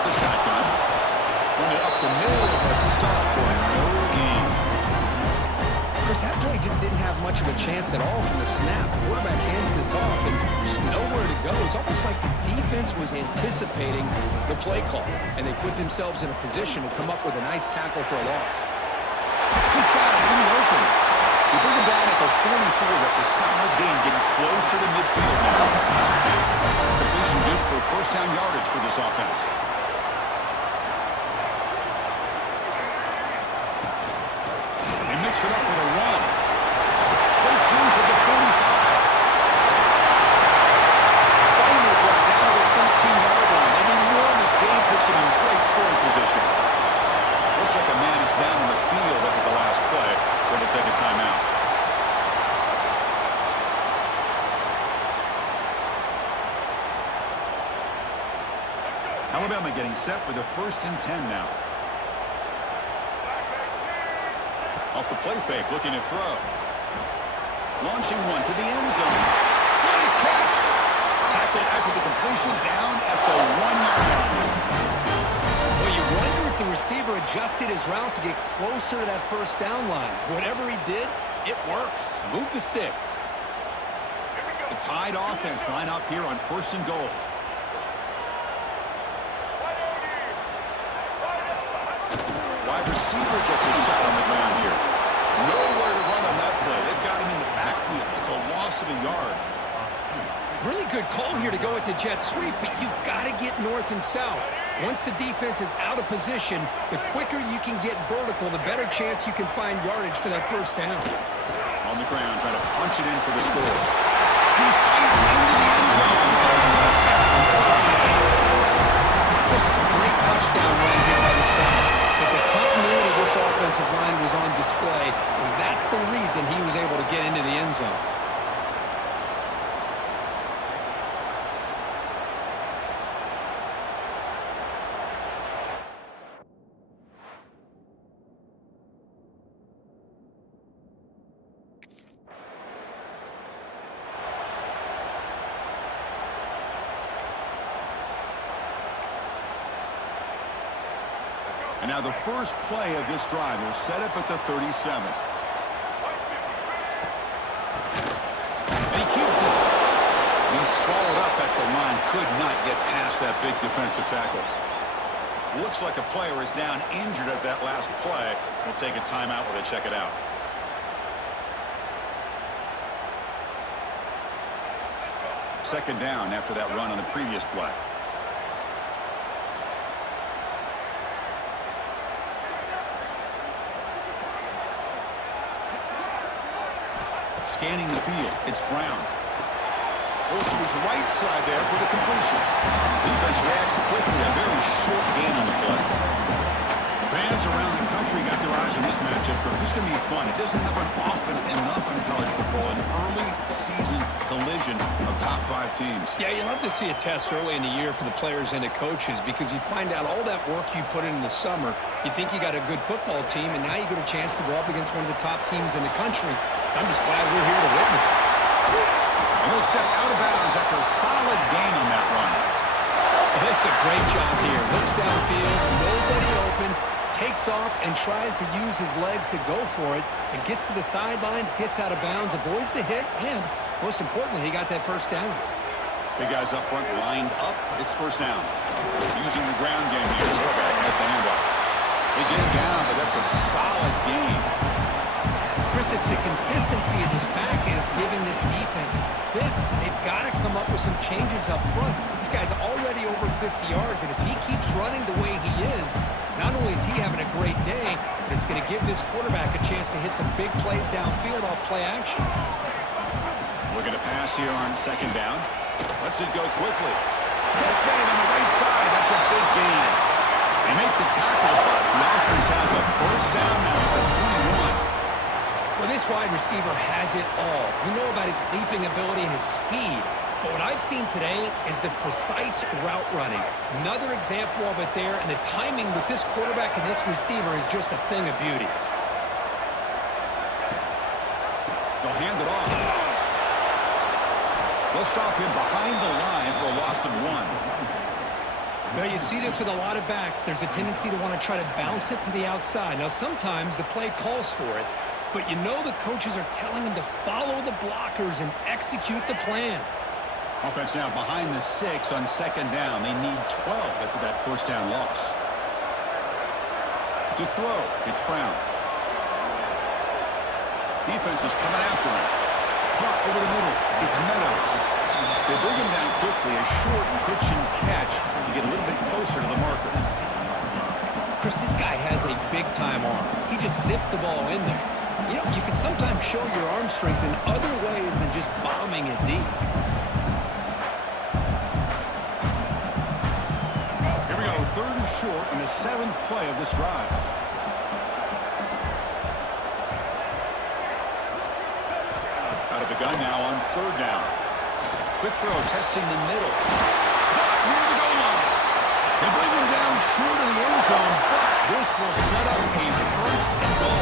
with the shotgun. Run it up the middle, but stuff for no gain. Chris, that play just didn't have much of a chance at all from the snap. The quarterback hands this off, and there's nowhere to go. It's almost like the defense was anticipating the play call, and they put themselves in a position to come up with a nice tackle for a loss. He's got it in the open. You bring him down at the 44. That's a solid gain, getting closer to midfield now. Completion good for first down yardage for this offense. They mix it up with a run. Breaks loose at the 45. Finally brought down to the 13-yard line. An enormous gain puts him in great scoring position. Looks like a man is down in the field after the last play, so they'll take a timeout. Alabama getting set with a 1st and 10 now. Off the play fake, looking to throw. Launching one to the end zone. Great catch! Tackled after the completion, down at the 1-yard line. Well, you wonder if the receiver adjusted his route to get closer to that first down line. Whatever he did, it works. Move the sticks. The Tide offense line up here on 1st and goal. Wide receiver gets a shot on the ground here. Nowhere to run on that play. They've got him in the backfield. It's a loss of a yard. Really good call here to go at the jet sweep, but you've got to get north and south. Once the defense is out of position, the quicker you can get vertical, the better chance you can find yardage for that first down. On the ground, trying to punch it in for the score. He fights into the end zone. Touchdown. This is a great touchdown right here by this back. But the continuity of this offensive line was on display, and that's the reason he was able to get into the end zone. And now the first play of this drive will set up at the 37. And he keeps it. He's swallowed up at the line. Could not get past that big defensive tackle. Looks like a player is down injured at that last play. We'll take a timeout while they check it out. Second down after that run on the previous play. Scanning the field, it's Brown. Goes to his right side there for the completion. Defense reacts quickly, a very short gain on the play. Fans around the country got their eyes on this matchup, but this is going to be fun. It doesn't happen often enough in college football, an early season collision of top 5 teams. Yeah, you love to see a test early in the year for the players and the coaches because you find out all that work you put in the summer. You think you got a good football team, and now you get a chance to go up against one of the top teams in the country. I'm just glad we're here to witness it. And he'll step out of bounds after a solid gain on that run. This is a great job here. Looks downfield, nobody open, takes off and tries to use his legs to go for it, and gets to the sidelines, gets out of bounds, avoids the hit, and most importantly, he got that first down. Big guys up front lined up. It's first down. Using the ground game here. Quarterback has the handoff. They get him down, but that's a solid gain. Chris, it's the consistency of this back is giving this defense fits. They've got to come up with some changes up front. This guy's already over 50 yards, and if he keeps running the way he is, not only is he having a great day, but it's going to give this quarterback a chance to hit some big plays downfield off play action. Looking to pass here on second down. Lets it go quickly. Catch made on the right side. That's a big gain. They make the tackle, but the offense has a first down now at the 21. Well, this wide receiver has it all. We know about his leaping ability and his speed, but what I've seen today is the precise route running. Another example of it there, and the timing with this quarterback and this receiver is just a thing of beauty. They'll hand it off. They'll stop him behind the line for a loss of 1. Now, you see this with a lot of backs. There's a tendency to want to try to bounce it to the outside. Now, sometimes the play calls for it, but you know the coaches are telling them to follow the blockers and execute the plan. Offense now behind the sticks on second down. They need 12 after that first down loss. To throw, it's Brown. Defense is coming after him. Caught over the middle, it's Meadows. They bring him down quickly, a short pitch and catch to get a little bit closer to the marker. Chris, this guy has a big-time arm. He just zipped the ball in there. You know, you can sometimes show your arm strength in other ways than just bombing it deep. Here we go, third and short on the 7th play of this drive. Out of the gun now on third down. Quick throw, testing the middle. Caught near the goal line. They bring him down short of the end zone, but this will set up a first and goal.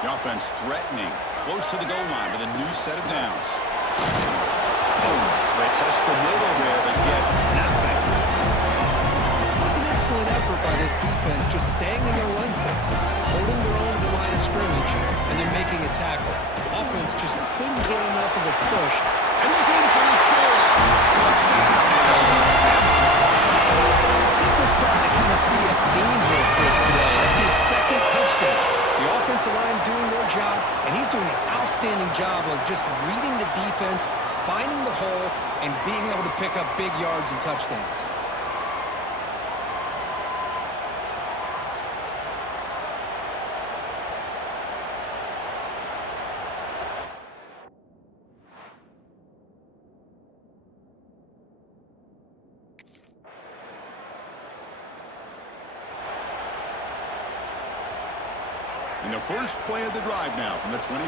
The offense threatening, close to the goal line with a new set of downs. Oh, they test the middle there, but get nothing. It was an excellent effort by this defense, just staying in their run fits, holding their own to the line of scrimmage, and then making a tackle. Offense just couldn't get enough of a push. And he's in for the score. Touchdown. I think we're starting to kind of see a theme here, Chris, today. That's his second touchdown. The offensive line doing their job, and he's doing an outstanding job of just reading the defense, finding the hole, and being able to pick up big yards and touchdowns. In the first play of the drive now from the 25.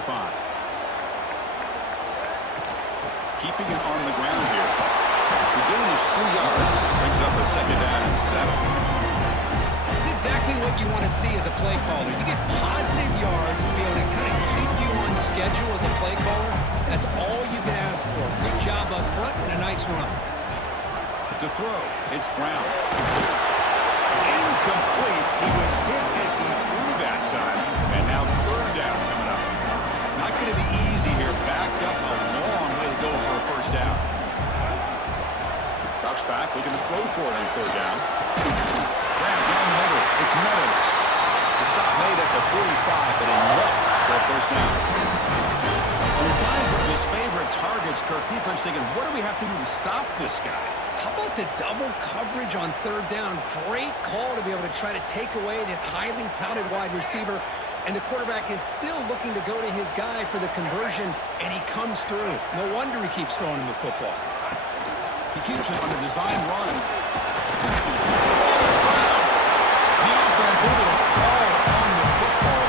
Keeping it on the ground here. The gain is 3 yards. Brings up a second down and 7. It's exactly what you want to see as a play caller. You get positive yards to be able to kind of keep you on schedule as a play caller. That's all you can ask for. Good job up front and a nice run. To throw, it's Brown. It's incomplete. He was hit as he threw that time. And now third down coming up. Not going to be easy here. Backed up a long way to go for a first down. Drops back, looking to throw for it on third down. Down the middle, it's Meadows. The stop made at the 45, but enough for a first down. So he finds one of his favorite targets. Kirk defense thinking, what do we have to do to stop this guy? How about the double coverage on third down? Great call to be able to try to take away this highly touted wide receiver. And the quarterback is still looking to go to his guy for the conversion, and he comes through. No wonder he keeps throwing him the football. He keeps it on the design run. The offense able to fall on the football.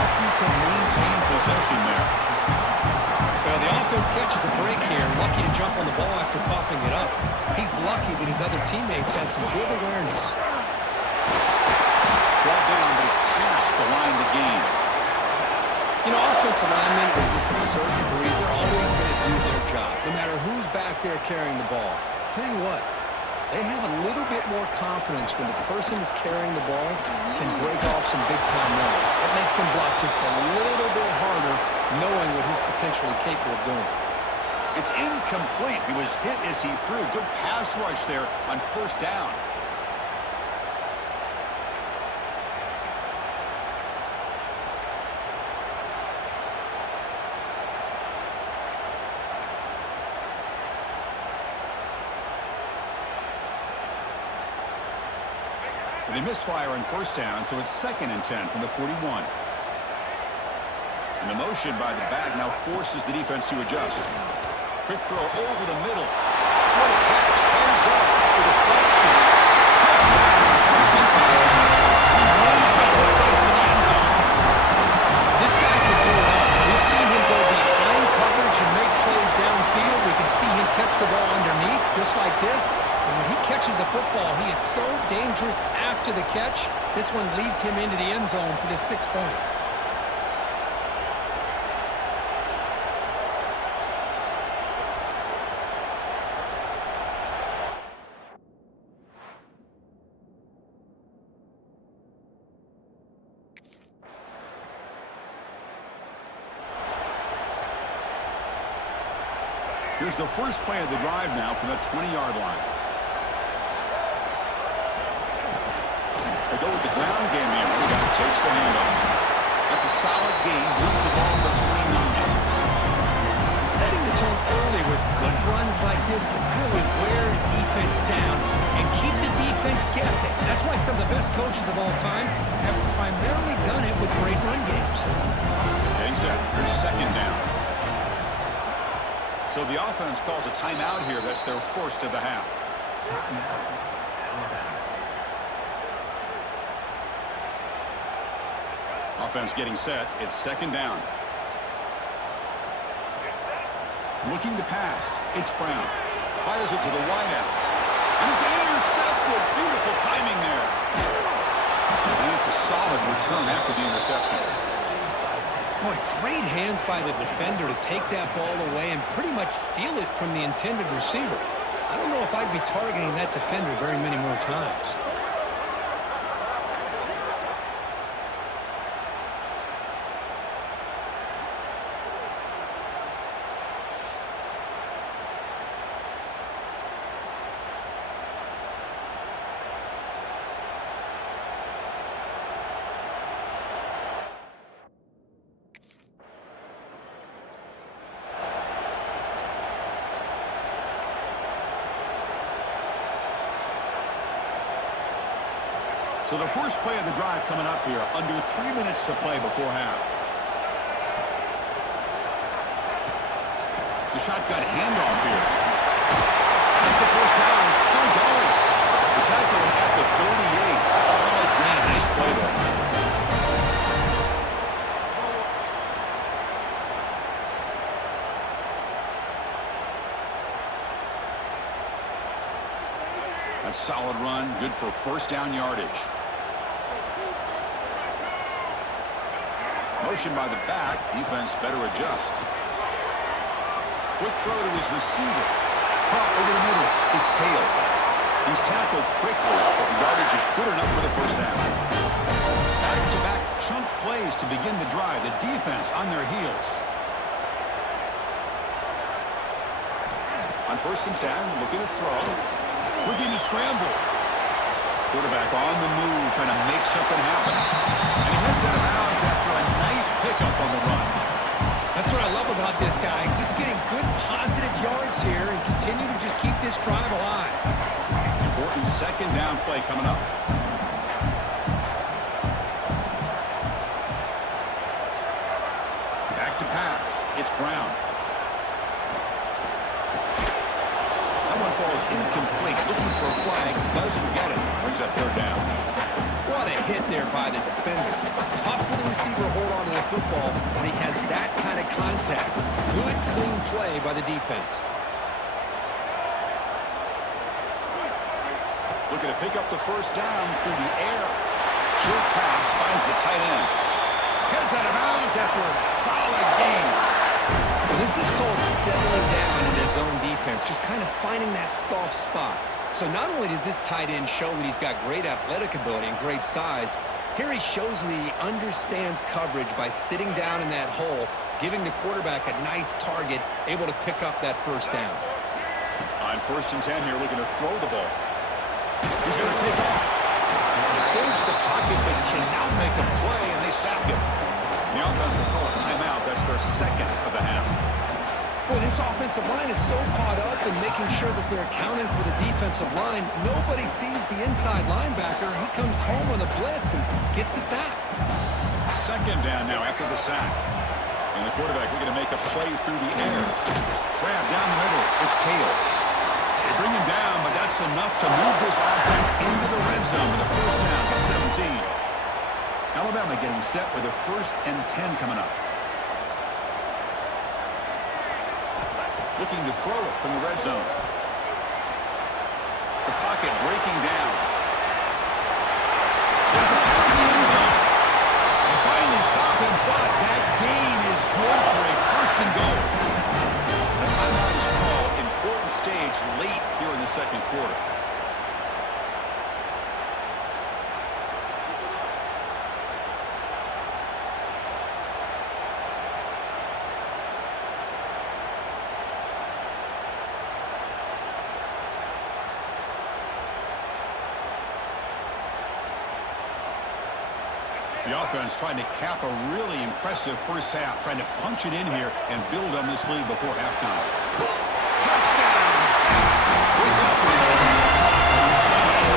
Lucky to maintain possession there. Well, the offense catches a break here. Lucky to jump on the ball after coughing it up. He's lucky that his other teammates had some good awareness. Brought down, but he's past the line to gain. You know, offensive linemen are just a certain breed. They're always going to do their job, no matter who's back there carrying the ball. I'll tell you what, they have a little bit more confidence when the person that's carrying the ball can break off some big-time runs. It makes him block just a little bit harder, knowing what he's potentially capable of doing. It's incomplete. He was hit as he threw. Good pass rush there on first down. They misfire on first down, so it's 2nd and 10 from the 41. And the motion by the back now forces the defense to adjust. Quick throw over the middle. What a catch. Hands up after deflection. Touchdown. Constantine. He runs the footballs to the end zone. This guy can do it all. We've seen him go behind coverage and make plays downfield. We can see him catch the ball underneath, just like this. And when he catches the football, he is so dangerous after the catch. This one leads him into the end zone for the 6 points. Here's the first play of the drive now from the 20-yard line. They go with the ground game here. The guy takes the handoff. That's a solid gain. Moves the ball to the 29. Setting the tone early with good runs like this can really wear a defense down and keep the defense guessing. That's why some of the best coaches of all time have primarily done it with great run games. Getting set. Here's second down. So the offense calls a timeout here. That's their first of the half. Offense getting set. It's second down. Looking to pass. It's Brown. Fires it to the wideout. And it's intercepted. Beautiful timing there. And it's a solid return after the interception. Boy, great hands by the defender to take that ball away and pretty much steal it from the intended receiver. I don't know if I'd be targeting that defender very many more times. So the first play of the drive coming up here, under 3 minutes to play before half. The shotgun handoff here. As the first down is still going. The tackle at the 38. Solid gain. Nice play there. That's solid run. Good for first down yardage. Motion by the back. Defense better adjust. Quick throw to his receiver. Caught over the middle. It's Hale. He's tackled quickly, but the yardage is good enough for the first down. Back-to-back chunk plays to begin the drive. The defense on their heels. On first and 10, looking to throw. Looking to scramble. Quarterback on the move, trying to make something happen. And he heads out of bounds after a nice pickup on the run. That's what I love about this guy. Just getting good positive yards here and continue to just keep this drive alive. Important second down play coming up. Back to pass. It's Brown. That one falls incomplete. Looking for a flag. Doesn't get it. Brings up third down. What a hit there by the defender. Tough for the receiver to hold on to the football when he has that kind of contact. Good, clean play by the defense. Looking to pick up the first down through the air. Short pass finds the tight end. Heads out of bounds after a solid gain. Well, this is called settling down in his own defense, just kind of finding that soft spot. So not only does this tight end show that he's got great athletic ability and great size, here he shows that he understands coverage by sitting down in that hole, giving the quarterback a nice target, able to pick up that first down. On first and 10 here, looking to throw the ball. He's going to take off. Escapes the pocket, but cannot make a play, and they sack him. The offense will call a timeout. That's their second of the half. Boy, this offensive line is so caught up in making sure that they're accounting for the defensive line. Nobody sees the inside linebacker. He comes home on the blitz and gets the sack. Second down now after the sack. And the quarterback looking to make a play through the air. Grab down the middle. It's Hale. They bring him down, but that's enough to move this offense into the red zone with a first down at 17. Alabama getting set with a first and 10 coming up. Looking to throw it from the red zone. The pocket breaking down. There's a pass to the end zone. They finally stop him, but that gain is good for a first and goal. A timeout is called. Important stage late here in the second quarter. The offense trying to cap a really impressive first half, trying to punch it in here and build on this lead before halftime. Touchdown! This offense cannot be stopped.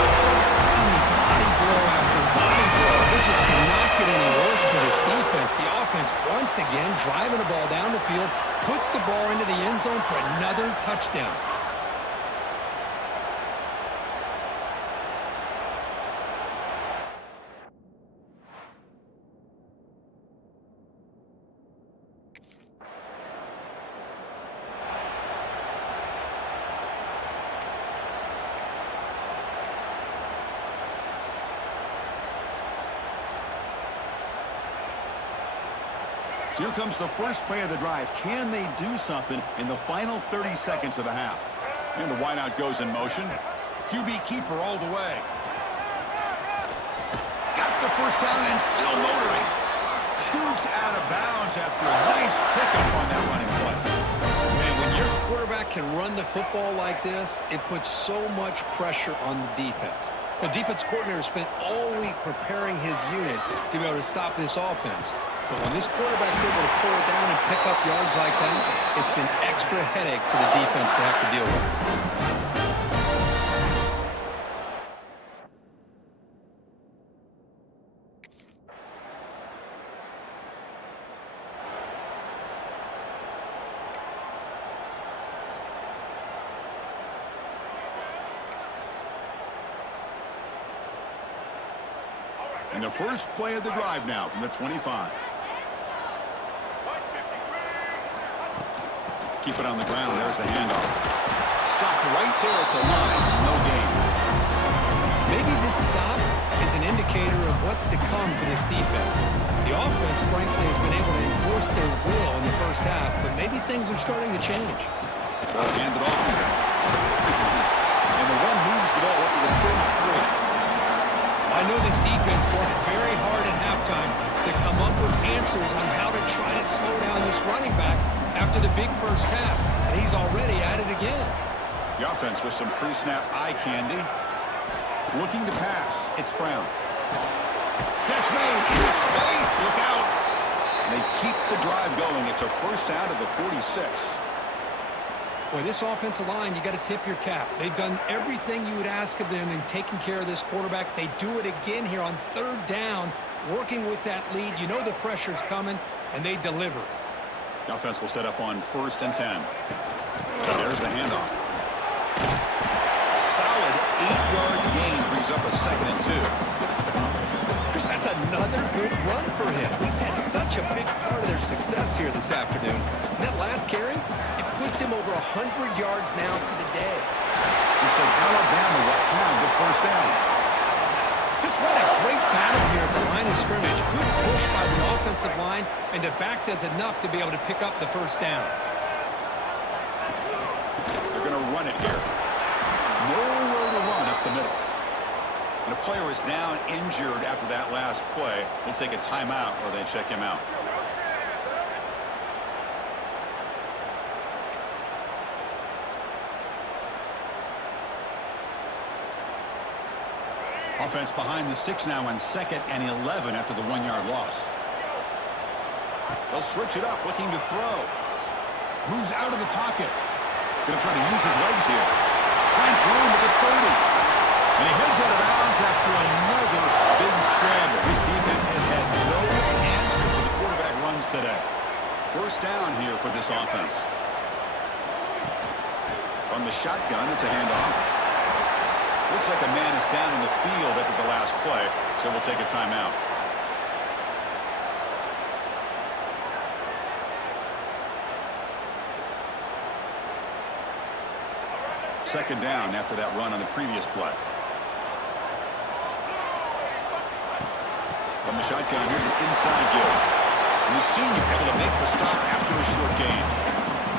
Body blow after body blow. They just cannot get any worse for this defense. The offense, once again, driving the ball down the field, puts the ball into the end zone for another touchdown. Here comes the first play of the drive. Can they do something in the final 30 seconds of the half? And the wideout goes in motion. QB keeper all the way. He's got the first down and still motoring. Scoots out of bounds after a nice pickup on that running play. Man, when your quarterback can run the football like this, it puts so much pressure on the defense. The defense coordinator spent all week preparing his unit to be able to stop this offense. But when this quarterback's able to pull it down and pick up yards like that, it's an extra headache for the defense to have to deal with. And the first play of the drive now from the 25. Keep it on the ground. There's the handoff. Stopped right there at the line. No gain. Maybe this stop is an indicator of what's to come for this defense. The offense, frankly, has been able to enforce their will in the first half, but maybe things are starting to change. Ball handed off. And the run moves the ball up to the 33. I know this defense worked very hard at halftime to come up with answers on how to try to slow down this running back after the big first half, and he's already at it again. The offense with some pre-snap eye candy. Looking to pass. It's Brown. Catch made in space. Look out. And they keep the drive going. It's a first down of the 46. Boy, this offensive line, you got to tip your cap. They've done everything you would ask of them in taking care of this quarterback. They do it again here on third down, working with that lead. You know the pressure's coming, and they deliver. The offense will set up on 1st and 10. And there's the handoff. A solid 8-yard gain brings up a 2nd and 2. Chris, that's another good run for him. He's had such a big part of their success here this afternoon. And that last carry, it puts him over 100 yards now for the day. Looks like Alabama will have the first down. Just what a great battle here at the line of scrimmage. Good push by the offensive line, and the back does enough to be able to pick up the first down. They're going to run it here. Nowhere to run up the middle. And a player is down injured after that last play. They'll take a timeout or they check him out. Offense behind the 6 now on 2nd and 11 after the 1-yard loss. They'll switch it up, looking to throw. Moves out of the pocket. Going to try to use his legs here. Finds room at the 30. And he heads out of bounds after another big scramble. This defense has had no answer for the quarterback runs today. First down here for this offense. From the shotgun, it's a handoff. Looks like a man is down in the field after the last play, so we'll take a timeout. Second down after that run on the previous play. From the shotgun, here's an inside give. And the senior able to make the stop after a short gain.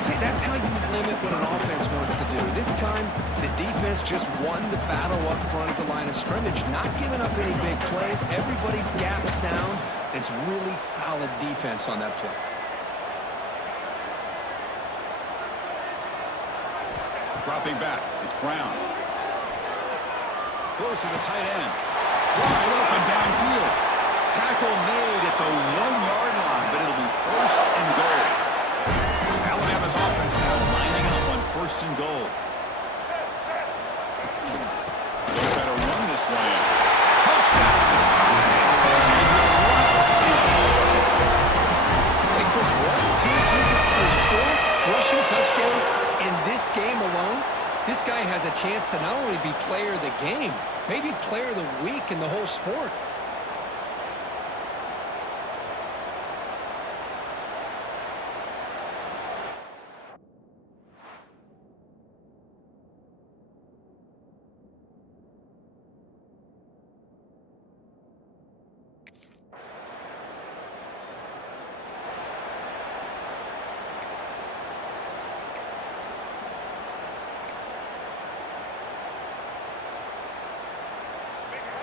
See, that's how you limit what an offense wants to do. This time, the defense just won the battle up front at the line of scrimmage, not giving up any big plays. Everybody's gap sound. It's really solid defense on that play. Dropping back, it's Brown. Throws to the tight end. Wide open downfield. Tackle made at the 1-yard line, but it'll be first and goal. Alabama's offense now lining up on first and goal. They'll try to run this one in. Touchdown! And the run is over. Hey, Chris, 1, 2, 3. This is his fourth rushing touchdown in this game alone. This guy has a chance to not only be player of the game, maybe player of the week in the whole sport.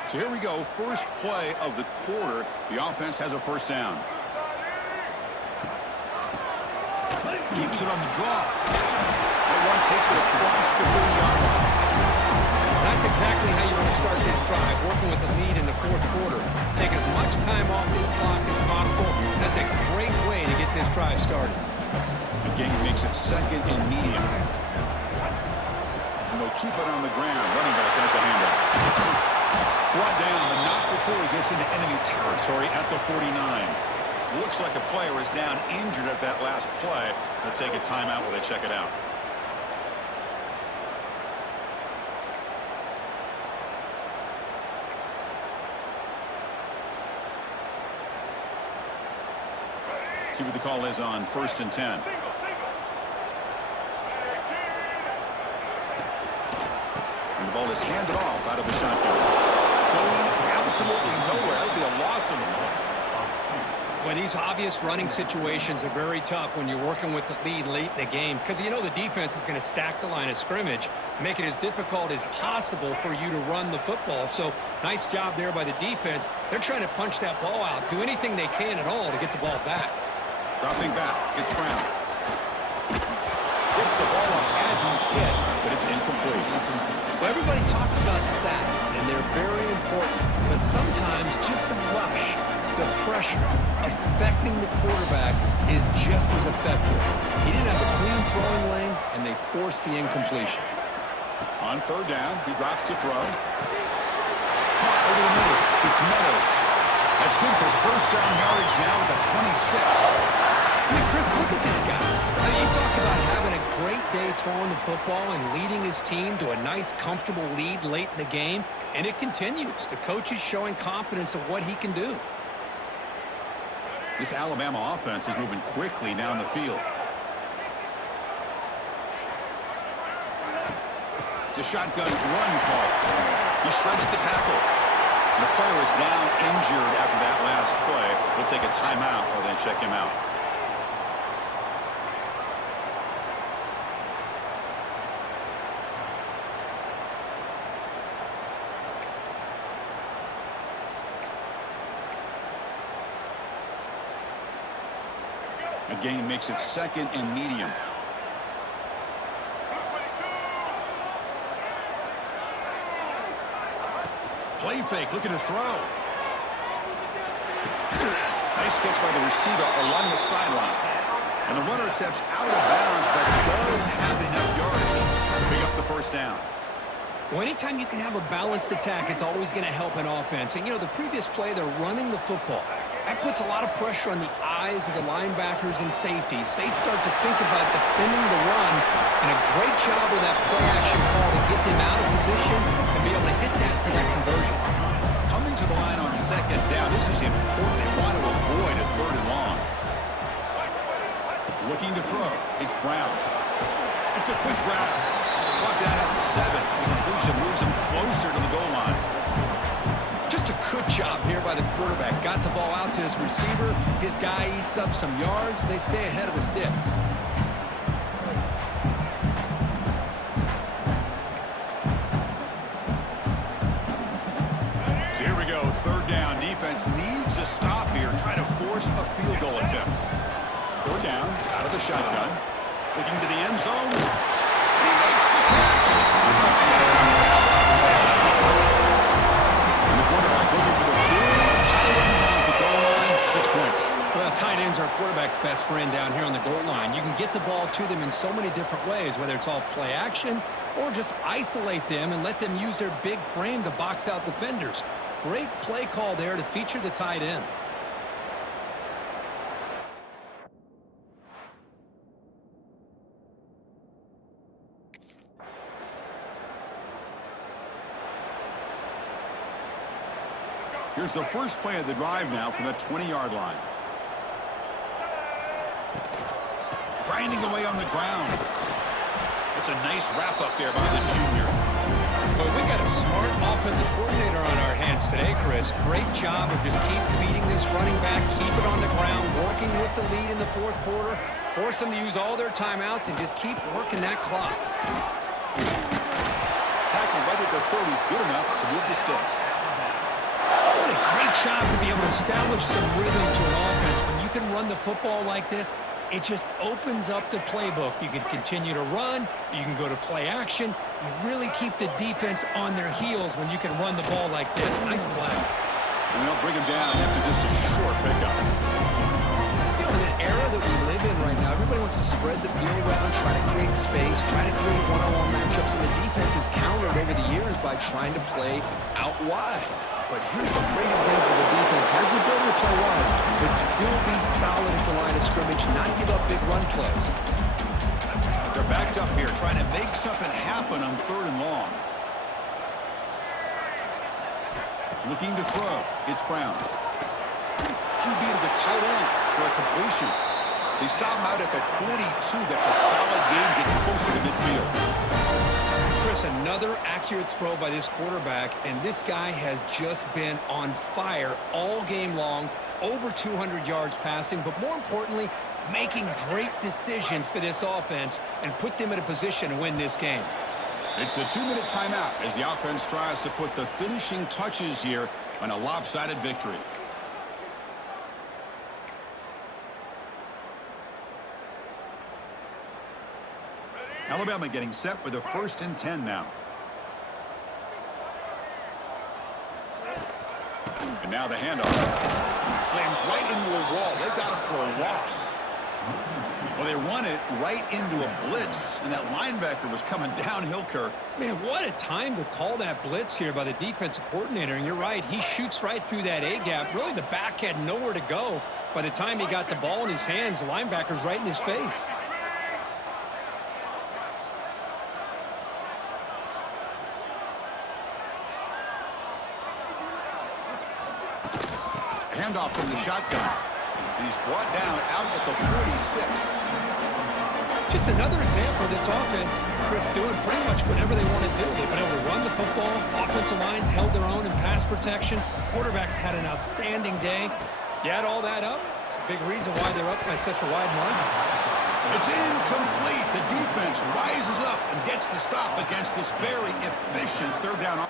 So here we go, first play of the quarter. The offense has a first down. Keeps it on the draw. That one takes it across the 30-yard line. That's exactly how you want to start this drive, working with the lead in the fourth quarter. Take as much time off this clock as possible. That's a great way to get this drive started. Again, makes it second and medium. And they'll keep it on the ground. Running back has the handoff. Brought down, but not before he gets into enemy territory at the 49. Looks like a player is down injured at that last play. They'll take a timeout while they check it out. See what the call is on first and 10. And the ball is handed off out of the shotgun. Going absolutely nowhere. That would be a loss of the ball. Well, these obvious running situations are very tough when you're working with the lead late in the game because you know the defense is going to stack the line of scrimmage, make it as difficult as possible for you to run the football. So nice job there by the defense. They're trying to punch that ball out, do anything they can at all to get the ball back. Dropping back, it's Brown. Gets the ball off as he's hit, but it's incomplete. Well, everybody talks about sacks, and they're very important. But sometimes just the rush, the pressure, affecting the quarterback is just as effective. He didn't have a clean throwing lane, and they forced the incompletion. On third down, he drops to throw. Caught over the middle. It's Meadows. That's good for first down yardage now at the 26. I mean, Chris, look at this guy. I mean, you talk about having a great day throwing the football and leading his team to a nice, comfortable lead late in the game, and it continues. The coach is showing confidence of what he can do. This Alabama offense is moving quickly down the field. It's a shotgun run call. He shreds the tackle. And the player is down injured after that last play. We'll take a timeout or then check him out. Again, makes it second and medium. Play fake, looking to throw. Nice catch by the receiver along the sideline. And the runner steps out of bounds, but does have enough yardage to pick up the first down. Well, anytime you can have a balanced attack, it's always going to help an offense. And, you know, the previous play, they're running the football. That puts a lot of pressure on the eyes of the linebackers and safeties. They start to think about defending the run, and a great job with that play-action call to get them out of position and be able to hit that for that conversion. Coming to the line on second down, this is important. They want to avoid a third and long. Looking to throw. It's Brown. It's a quick grab. Brought down at the 7. The completion moves him closer to the goal line. Just a good job here by the quarterback. Got the ball out to his receiver. His guy eats up some yards. They stay ahead of the sticks. So here we go. Third down. Defense needs a stop here. Try to force a field goal attempt. Third down. Out of the shotgun. Looking to the end zone. He makes the catch. Touchdown. And the quarterback looking for the big tight end quarterback's best friend down here on the goal line. You can get the ball to them in so many different ways, whether it's off play action or just isolate them and let them use their big frame to box out defenders. Great play call there to feature the tight end. Here's the first play of the drive now from the 20-yard line. Grinding away on the ground. It's a nice wrap-up there by the junior. Well, we got a smart offensive coordinator on our hands today, Chris. Great job of just keep feeding this running back, keep it on the ground, working with the lead in the fourth quarter, force them to use all their timeouts, and just keep working that clock. Tackle right at the 30, good enough to move the sticks. What a great job to be able to establish some rhythm to an offense. When you can run the football like this, it just opens up the playbook. You can continue to run. You can go to play action. You really keep the defense on their heels when you can run the ball like this. Nice play. And they'll bring him down after just a short pickup. You know, in the era that we live in right now, everybody wants to spread the field around, try to create space, try to create one-on-one matchups, and the defense is countered over the years by trying to play out wide. But here's a great example of a defense has the ability to play wide, but still be solid at the line of scrimmage, not give up big run plays. They're backed up here, trying to make something happen on 3rd and long. Looking to throw. It's Brown. QB to the tight end for a completion. They stop him out at the 42. That's a solid game, getting closer to midfield. Chris, another accurate throw by this quarterback, and this guy has just been on fire all game long, over 200 yards passing, but more importantly, making great decisions for this offense and put them in a position to win this game. It's the 2-minute timeout as the offense tries to put the finishing touches here on a lopsided victory. Alabama getting set with a 1st and 10 now. And now the handoff. Slams right into a wall. They've got him for a loss. Well, they run it right into a blitz, and that linebacker was coming downhill, Kirk. Man, what a time to call that blitz here by the defensive coordinator. And you're right, he shoots right through that A-gap. Really, the back had nowhere to go. By the time he got the ball in his hands, the linebacker's right in his face. Handoff from the shotgun. And he's brought down out at the 46. Just another example of this offense, Chris, doing pretty much whatever they want to do. They've been able to run the football. Offensive lines held their own in pass protection. Quarterbacks had an outstanding day. You add all that up, it's a big reason why they're up by such a wide margin. It's incomplete. The defense rises up and gets the stop against this very efficient 3rd down.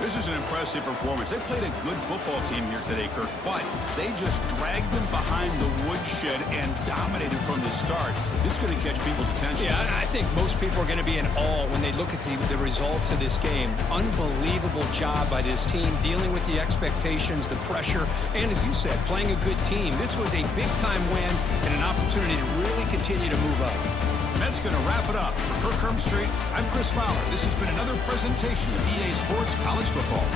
This is an impressive performance. They played a good football team here today, Kirk, but they just dragged them behind the woodshed and dominated from the start. This is going to catch people's attention. Yeah, I think most people are going to be in awe when they look at the results of this game. Unbelievable job by this team, dealing with the expectations, the pressure, and as you said, playing a good team. This was a big-time win and an opportunity to really continue to move up. And that's going to wrap it up. For Kirk Herbstreit, I'm Chris Fowler. This has been another presentation of EA Sports College Football.